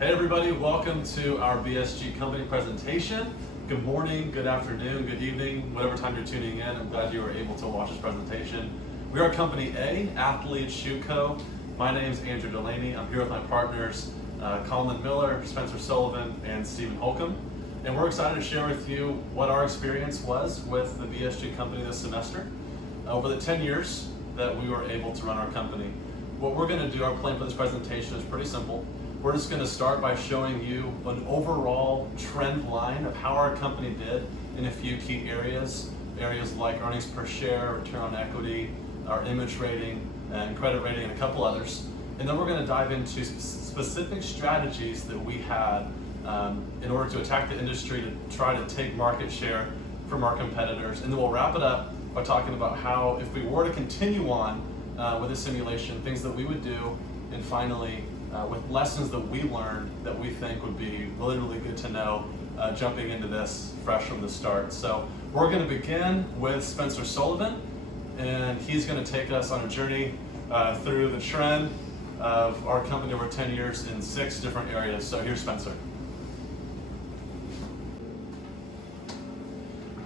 Hey everybody, welcome to our BSG company presentation. Good morning, good afternoon, good evening, whatever time you're tuning in. I'm glad you were able to watch this presentation. We are Company A, Athlead Shoe Co. My name is Andrew Delaney. I'm here with my partners, Conlan Miller, Spencer Sullivan, and Stephen Holcomb. And we're excited to share with you what our experience was with the BSG company this semester. Over the 10 years that we were able to run our company. What we're going to do, our plan for this presentation is pretty simple. We're just going to start by showing you an overall trend line of how our company did in a few key areas like earnings per share, return on equity, our image rating, and credit rating, and a couple others. And then we're going to dive into specific strategies that we had in order to attack the industry to try to take market share from our competitors. And then we'll wrap it up by talking about how, if we were to continue on with this simulation, things that we would do, and finally, with lessons that we learned that we think would be really good to know jumping into this fresh from the start. So we're going to begin with Spencer Sullivan, and he's going to take us on a journey through the trend of our company over 10 years in 6 different areas. So here's Spencer.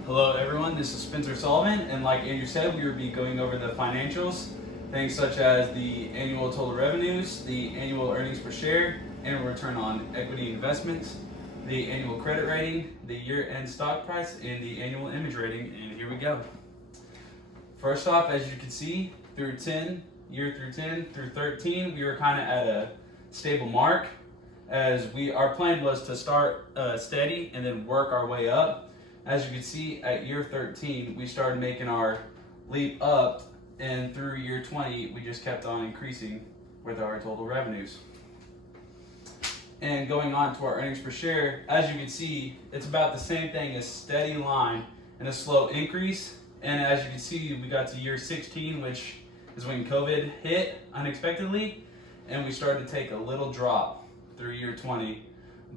Hello everyone, this is Spencer Sullivan, and like Andrew said, we will be going over the financials, things such as the annual total revenues, the annual earnings per share, annual return on equity investments, the annual credit rating, the year-end stock price, and the annual image rating, and here we go. First off, as you can see, through 10 through 13, we were kind of at a stable mark, as our plan was to start steady and then work our way up. As you can see, at year 13, we started making our leap up, and through year 20, we just kept on increasing with our total revenues. And going on to our earnings per share, as you can see, it's about the same thing, a steady line and a slow increase. And as you can see, we got to year 16, which is when COVID hit unexpectedly, and we started to take a little drop through year 20.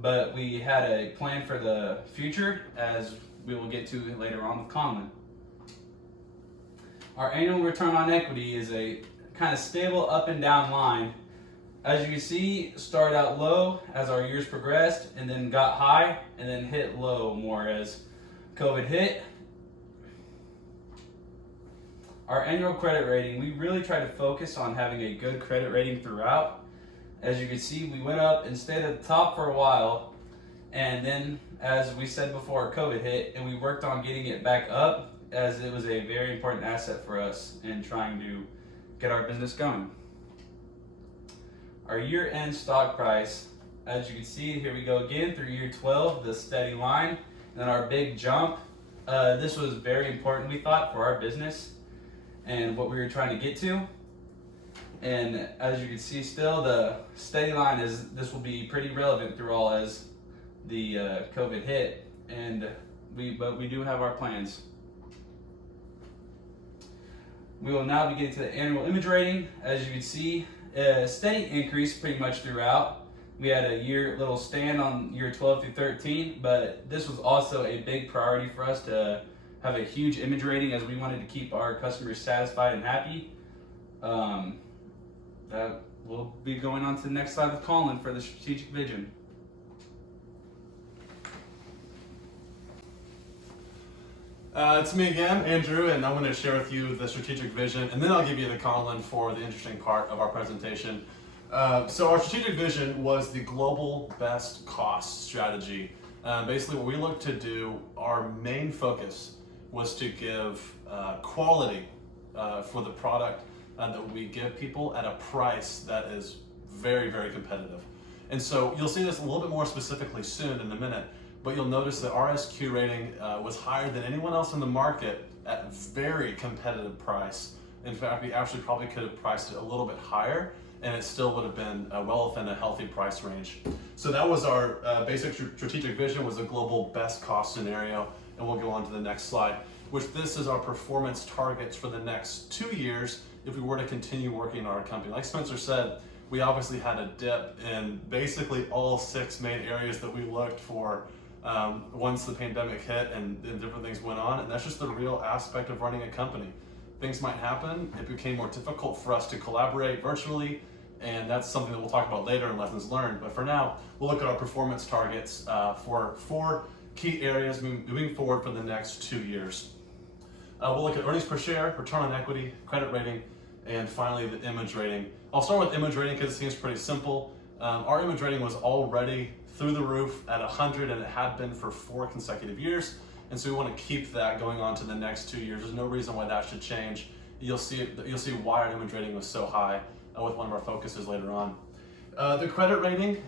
But we had a plan for the future, as we will get to later on with Conlan. Our annual return on equity is a kind of stable up and down line. As you can see, started out low as our years progressed, and then got high, and then hit low more as COVID hit. Our annual credit rating, we really try to focus on having a good credit rating throughout. As you can see, we went up and stayed at the top for a while, and then, as we said before, COVID hit, and we worked on getting it back up, as it was a very important asset for us in trying to get our business going. Our year-end stock price, as you can see, here we go again through year 12, the steady line, and then our big jump. This was very important, we thought, for our business and what we were trying to get to. And as you can see, still the steady line this will be pretty relevant through all as the COVID hit, but we do have our plans. We will now be getting to the annual image rating. As you can see, a steady increase pretty much throughout. We had a little stand on year 12 through 13, but this was also a big priority for us to have a huge image rating, as we wanted to keep our customers satisfied and happy. That will be going on to the next slide with Conlan for the strategic vision. It's me again, Andrew, and I'm going to share with you the strategic vision, and then I'll give you the Conlan for the interesting part of our presentation. So our strategic vision was the global best cost strategy. Basically what we looked to do, our main focus was to give quality for the product that we give people at a price that is very competitive. And so you'll see this a little bit more specifically soon in a minute, but you'll notice that our SQ rating was higher than anyone else in the market at a very competitive price. In fact, we actually probably could have priced it a little bit higher, and it still would have been well within a healthy price range. So that was our basic strategic vision, was a global best cost scenario, and we'll go on to the next slide, which this is our performance targets for the next 2 years if we were to continue working on our company. Like Spencer said, we obviously had a dip in basically all 6 main areas that we looked for once the pandemic hit and different things went on, and that's just the real aspect of running a company. Things might happen. It became more difficult for us to collaborate virtually. and that's something that we'll talk about later in lessons learned. But for now, we'll look at our performance targets for 4 key areas moving forward for the next 2 years. We'll look at earnings per share, return on equity, credit rating, and finally the image rating. I'll start with image rating because it seems pretty simple. Our image rating was already through the roof at 100, and it had been for 4 consecutive years. And so we want to keep that going on to the next 2 years. There's no reason why that should change. You'll see why our image rating was so high with one of our focuses later on. The credit rating,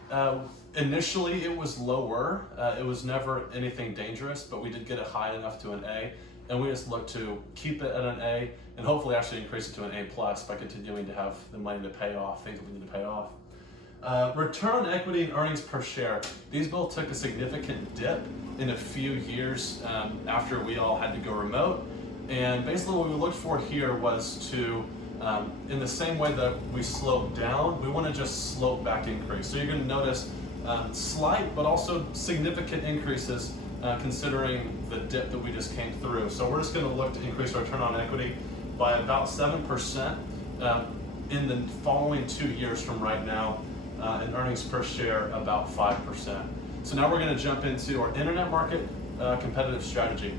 initially it was lower. It was never anything dangerous, but we did get it high enough to an A. And we just look to keep it at an A and hopefully actually increase it to an A plus by continuing to have the money to pay off, things that we need to pay off. Return on equity and earnings per share. These both took a significant dip in a few years after we all had to go remote. And basically what we looked for here was to, in the same way that we sloped down, we want to just slope back increase. So you're going to notice slight but also significant increases considering the dip that we just came through. So we're just going to look to increase our return on equity by about 7% in the following 2 years from right now, and earnings per share about 5%. So now we're going to jump into our internet market competitive strategy.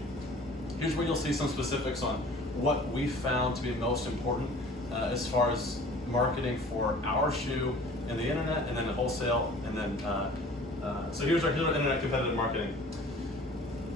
Here's where you'll see some specifics on what we found to be most important as far as marketing for our shoe and the internet, and then the wholesale, and then so here's our internet competitive marketing.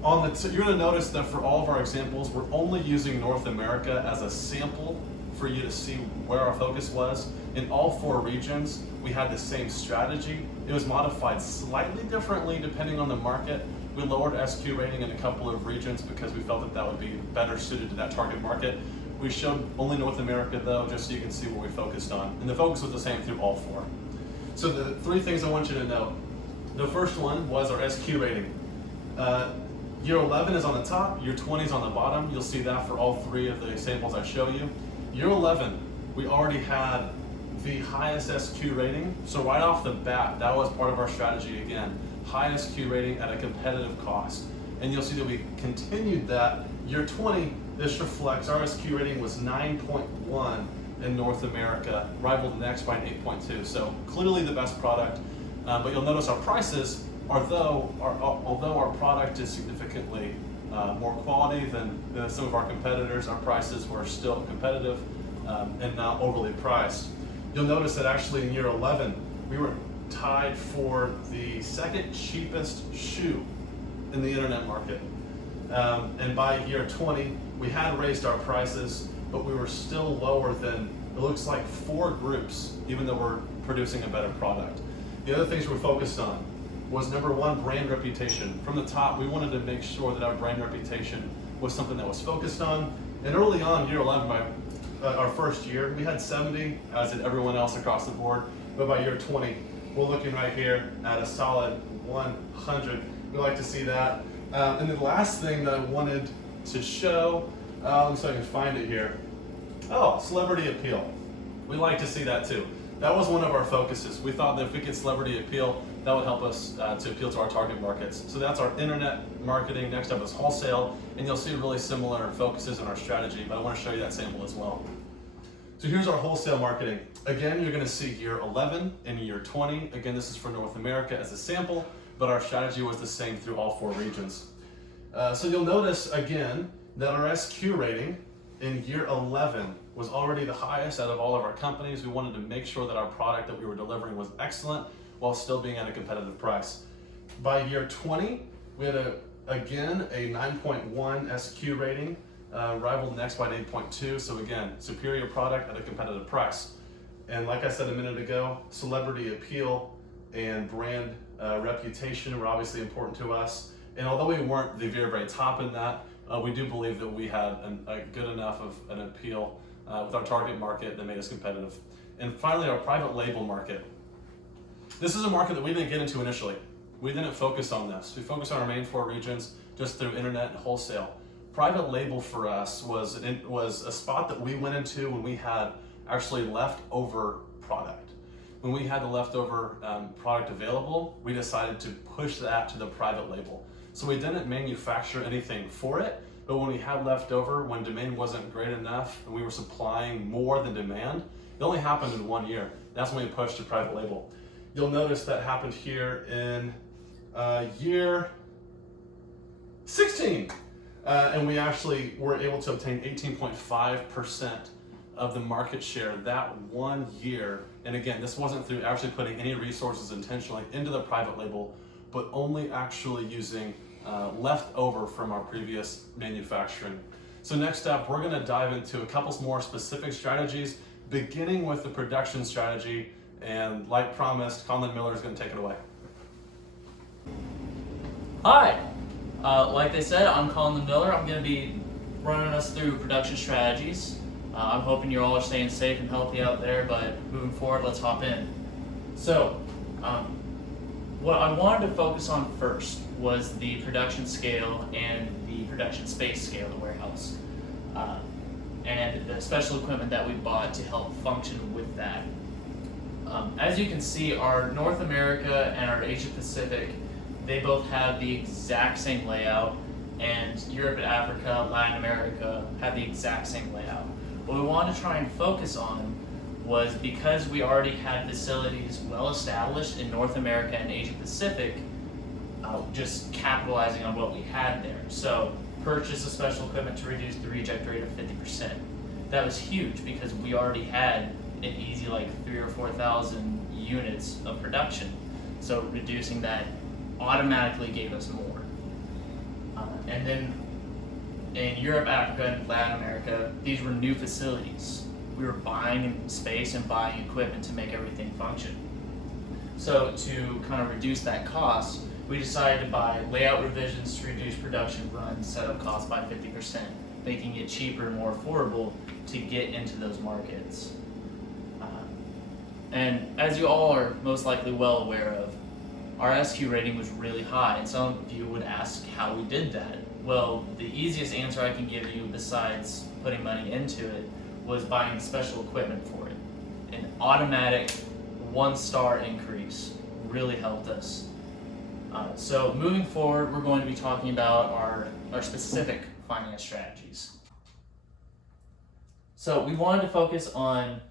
You're going to notice that for all of our examples, we're only using North America as a sample for you to see where our focus was. In all 4 regions, we had the same strategy. It was modified slightly differently depending on the market. We lowered SQ rating in a couple of regions because we felt that would be better suited to that target market. We showed only North America though, just so you can see what we focused on. And the focus was the same through all 4. So the 3 things I want you to know. The first one was our SQ rating. Year 11 is on the top, year 20 is on the bottom. You'll see that for all 3 of the examples I show you. Year 11, we already had the highest SQ rating. So right off the bat, that was part of our strategy again. High SQ rating at a competitive cost. And you'll see that we continued that. Year 20, this reflects our SQ rating was 9.1 in North America, rivaled next by an 8.2. So clearly the best product. But you'll notice our prices, although our product is significantly more quality than some of our competitors, our prices were still competitive and not overly priced. You'll notice that actually in year 11, we were tied for the second cheapest shoe in the internet market. And by year 20, we had raised our prices, but we were still lower than, it looks like 4 groups, even though we're producing a better product. The other things we're focused on was number 1, brand reputation. From the top, we wanted to make sure that our brand reputation was something that was focused on. And early on, year 11, our first year, we had 70, as did everyone else across the board. But by year 20, we're looking right here at a solid 100. We like to see that. And the last thing that I wanted to show, let me see if I can find it here. Oh, celebrity appeal. We like to see that too. That was one of our focuses. We thought that if we get celebrity appeal, that would help us to appeal to our target markets. So that's our internet marketing. Next up is wholesale, and you'll see really similar focuses in our strategy, but I want to show you that sample as well. So here's our wholesale marketing. Again, you're going to see year 11 and year 20. Again, this is for North America as a sample, but our strategy was the same through all 4 regions. So you'll notice again that our SQ rating in year 11 was already the highest out of all of our companies. We wanted to make sure that our product that we were delivering was excellent while still being at a competitive price. By year 20, we had again a 9.1 SQ rating, rivaled next by an 8.2. So again, superior product at a competitive price. And like I said a minute ago, celebrity appeal and brand reputation were obviously important to us. And although we weren't the very, very top in that, we do believe that we had a good enough of an appeal with our target market that made us competitive. And finally, our private label market. This is a market that we didn't get into initially. We didn't focus on this. We focused on our main 4 regions just through internet and wholesale. Private label for us was a spot that we went into when we had actually leftover product. When we had the leftover product available, we decided to push that to the private label. So we didn't manufacture anything for it, but when we had leftover, when demand wasn't great enough and we were supplying more than demand, It only happened in 1 year. That's when we pushed to private label. You'll notice that happened here in year 16. And we actually were able to obtain 18.5% of the market share that 1 year. And again, this wasn't through actually putting any resources intentionally into the private label, but only actually using leftover from our previous manufacturing. So next up, we're gonna dive into a couple more specific strategies, beginning with the production strategy. And like promised, Conlan Miller is gonna take it away. Hi, like they said, I'm Conlan Miller. I'm going to be running us through production strategies. I'm hoping you all are staying safe and healthy out there, but moving forward, let's hop in. So, what I wanted to focus on first was the production scale and the production space scale of the warehouse, and the special equipment that we bought to help function with that. As you can see, our North America and our Asia Pacific, they both have the exact same layout, and Europe and Africa, Latin America have the exact same layout. What we wanted to try and focus on was, because we already had facilities well established in North America and Asia Pacific, just capitalizing on what we had there. So purchase a special equipment to reduce the reject rate of 50%. That was huge because we already had an easy like 3,000 or 4,000 units of production. So reducing that automatically gave us more. And then in Europe, Africa, and Latin America, these were new facilities. We were buying space and buying equipment to make everything function. So to kind of reduce that cost, we decided to buy layout revisions to reduce production run setup costs by 50%, making it cheaper and more affordable to get into those markets. And as you all are most likely well aware of, our SQ rating was really high, and some of you would ask how we did that. Well, the easiest answer I can give you, besides putting money into it, was buying special equipment for it. An automatic 1-star increase really helped us. So moving forward, we're going to be talking about our specific finance strategies. So we wanted to focus on,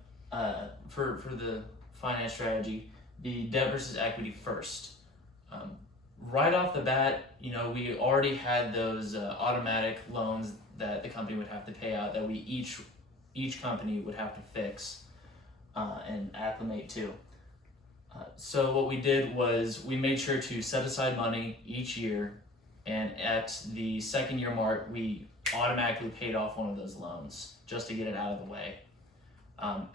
for the finance strategy, the debt versus equity first. Right off the bat, we already had those automatic loans that the company would have to pay out, that we each company would have to fix and acclimate to. So what we did was we made sure to set aside money each year, and at the second year mark, we automatically paid off one of those loans just to get it out of the way.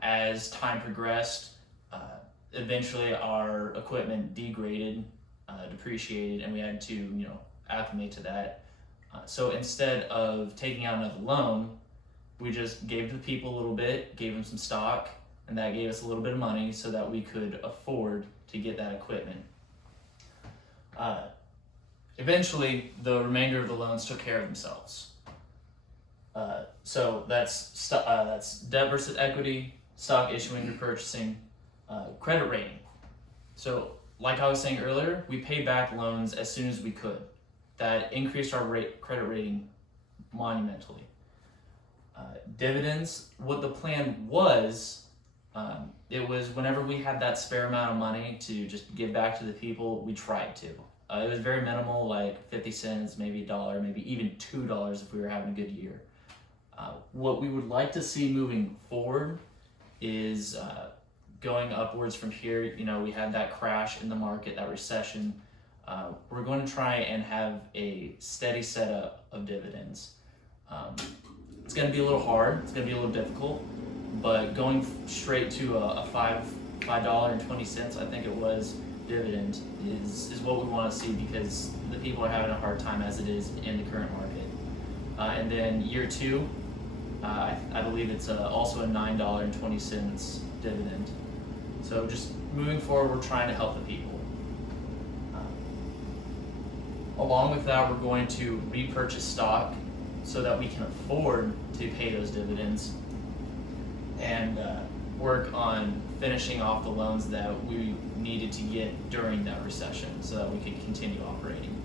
As time progressed, eventually our equipment degraded, depreciated, and we had to, acclimate to that. So instead of taking out another loan, we just gave the people a little bit, gave them some stock, and that gave us a little bit of money so that we could afford to get that equipment. Eventually, the remainder of the loans took care of themselves. So that's debt versus equity, stock issuing or purchasing, credit rating. So like I was saying earlier, we paid back loans as soon as we could. That increased our credit rating monumentally. Dividends, what the plan was, it was whenever we had that spare amount of money to just give back to the people, we tried to. It was very minimal, like 50 cents, maybe $1, maybe even $2 if we were having a good year. What we would like to see moving forward is going upwards from here. We had that crash in the market, that recession. We're going to try and have a steady setup of dividends. It's going to be a little hard, it's going to be a little difficult, but going straight to a $5.20, I think it was, dividend is what we want to see, because the people are having a hard time as it is in the current market. And then year 2, I believe it's also a $9.20 dividend. So just moving forward, we're trying to help the people. Along with that, we're going to repurchase stock so that we can afford to pay those dividends, and work on finishing off the loans that we needed to get during that recession so that we could continue operating.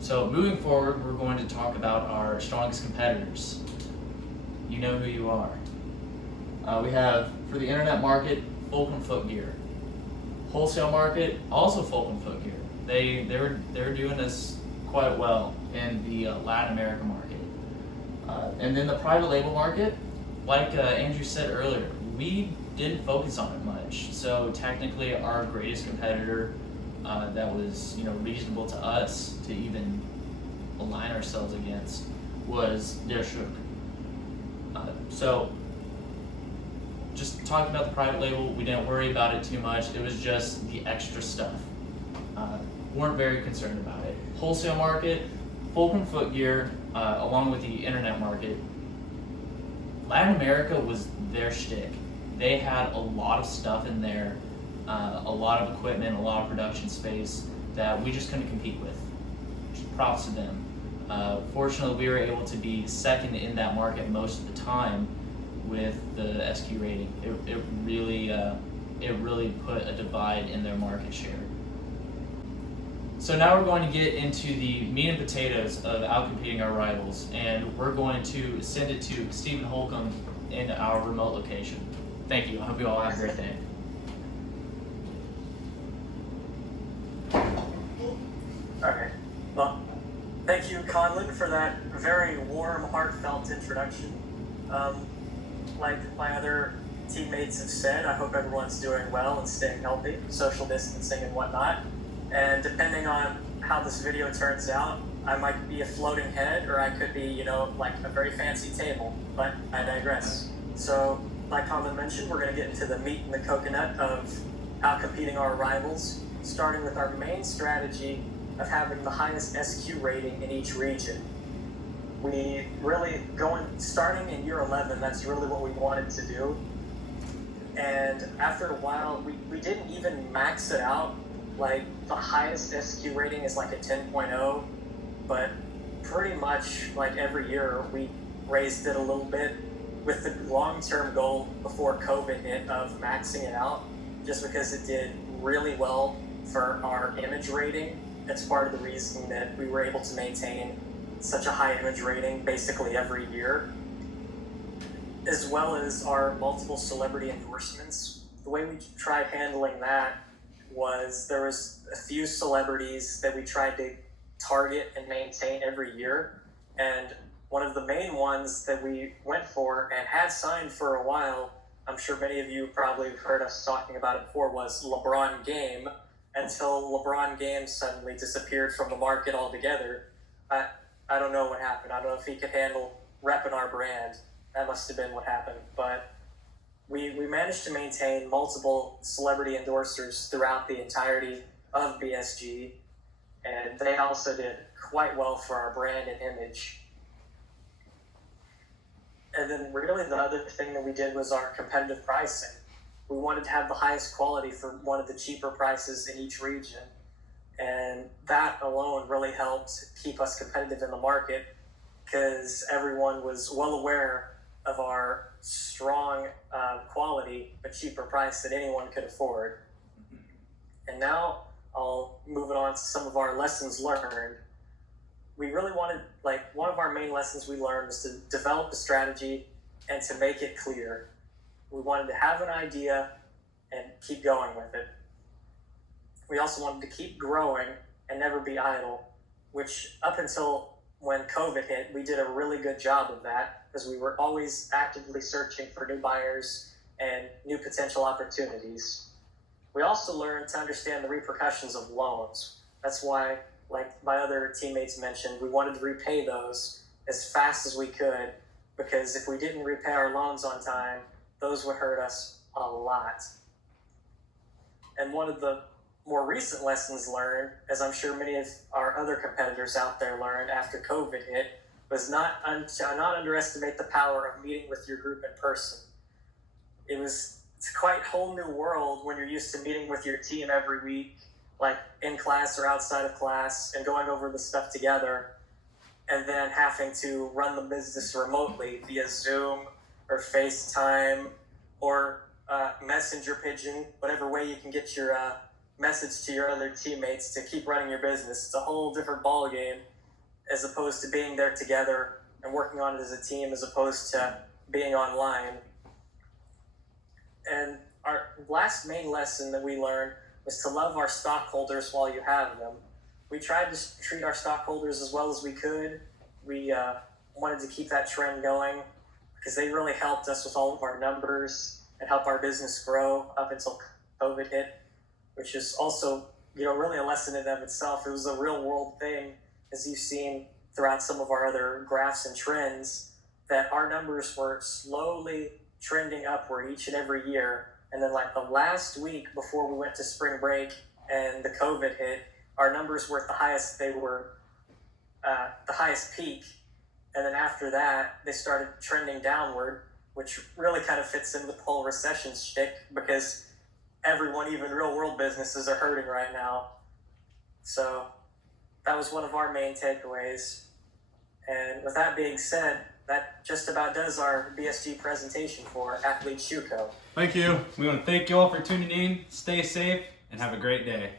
So moving forward, we're going to talk about our strongest competitors. You know who you are. We have, for the internet market, Holcomb footgear. Wholesale market, also Holcomb footgear. They're doing this quite well in the Latin America market. And then the private label market, like Andrew said earlier, we didn't focus on it much. So technically our greatest competitor that was reasonable to us to even align ourselves against was Der Schuck. So just talking about the private label, we didn't worry about it too much. It was just the extra stuff. Weren't very concerned about it. Wholesale market, Holcomb footgear, along with the internet market, Latin America was their shtick. They had a lot of stuff in there, a lot of equipment, a lot of production space that we just couldn't compete with. Just props to them. Fortunately, we were able to be second in that market most of the time with the SQ rating. It really put a divide in their market share. So now we're going to get into the meat and potatoes of outcompeting our rivals, and we're going to send it to Stephen Holcomb in our remote location. Thank you. I hope you all have a great day. Okay. Well, thank you, Conlan, for that very warm, heartfelt introduction. Like my other teammates have said, I hope everyone's doing well and staying healthy, social distancing and whatnot. And depending on how this video turns out, I might be a floating head or I could be, like a very fancy table, but I digress. So, like Conlan mentioned, we're going to get into the meat and the coconut of outcompeting our rivals, starting with our main strategy of having the highest SQ rating in each region. We really starting in year 11, that's really what we wanted to do. And after a while, we didn't even max it out. Like the highest SQ rating is like a 10.0, but pretty much like every year we raised it a little bit with the long-term goal before COVID hit of maxing it out, just because it did really well for our image rating. That's part of the reason that we were able to maintain such a high image rating basically every year, as well as our multiple celebrity endorsements. The way we tried handling that was there was a few celebrities that we tried to target and maintain every year, and one of the main ones that we went for and had signed for a while, I'm sure many of you probably heard us talking about it before, was LeBron Game, until LeBron Game suddenly disappeared from the market altogether. I don't know what happened. I don't know if he could handle repping our brand. That must have been what happened. But we managed to maintain multiple celebrity endorsers throughout the entirety of BSG, and they also did quite well for our brand and image. And then really the other thing that we did was our competitive pricing. We wanted to have the highest quality for one of the cheaper prices in each region. And that alone really helped keep us competitive in the market, because everyone was well aware of our strong quality, but cheaper price that anyone could afford. And now I'll move it on to some of our lessons learned. We really wanted, one of our main lessons we learned was to develop a strategy and to make it clear. We wanted to have an idea and keep going with it. We also wanted to keep growing and never be idle, which up until when COVID hit, we did a really good job of that, because we were always actively searching for new buyers and new potential opportunities. We also learned to understand the repercussions of loans. That's why, like my other teammates mentioned, we wanted to repay those as fast as we could, because if we didn't repay our loans on time, those would hurt us a lot. And one of the more recent lessons learned, as I'm sure many of our other competitors out there learned after COVID hit, was not underestimate the power of meeting with your group in person. It's quite a whole new world when you're used to meeting with your team every week, like in class or outside of class, and going over the stuff together, and then having to run the business remotely via Zoom or FaceTime or Messenger Pigeon, whatever way you can get your message to your other teammates to keep running your business. It's a whole different ball game, as opposed to being there together and working on it as a team, as opposed to being online. And our last main lesson that we learned was to love our stockholders while you have them. We tried to treat our stockholders as well as we could. We wanted to keep that trend going because they really helped us with all of our numbers and help our business grow up until COVID hit, which is also, really a lesson in of itself. It was a real world thing, as you've seen throughout some of our other graphs and trends, that our numbers were slowly trending upward each and every year. And then like the last week before we went to spring break and the COVID hit, our numbers were at the highest, they were the highest peak. And then after that, they started trending downward, which really kind of fits in with the whole recession shtick because everyone, even real world businesses, are hurting right now. So that was one of our main takeaways. And with that being said, that just about does our BSG presentation for Athlead Shoe Co. Thank you. We want to thank you all for tuning in. Stay safe and have a great day.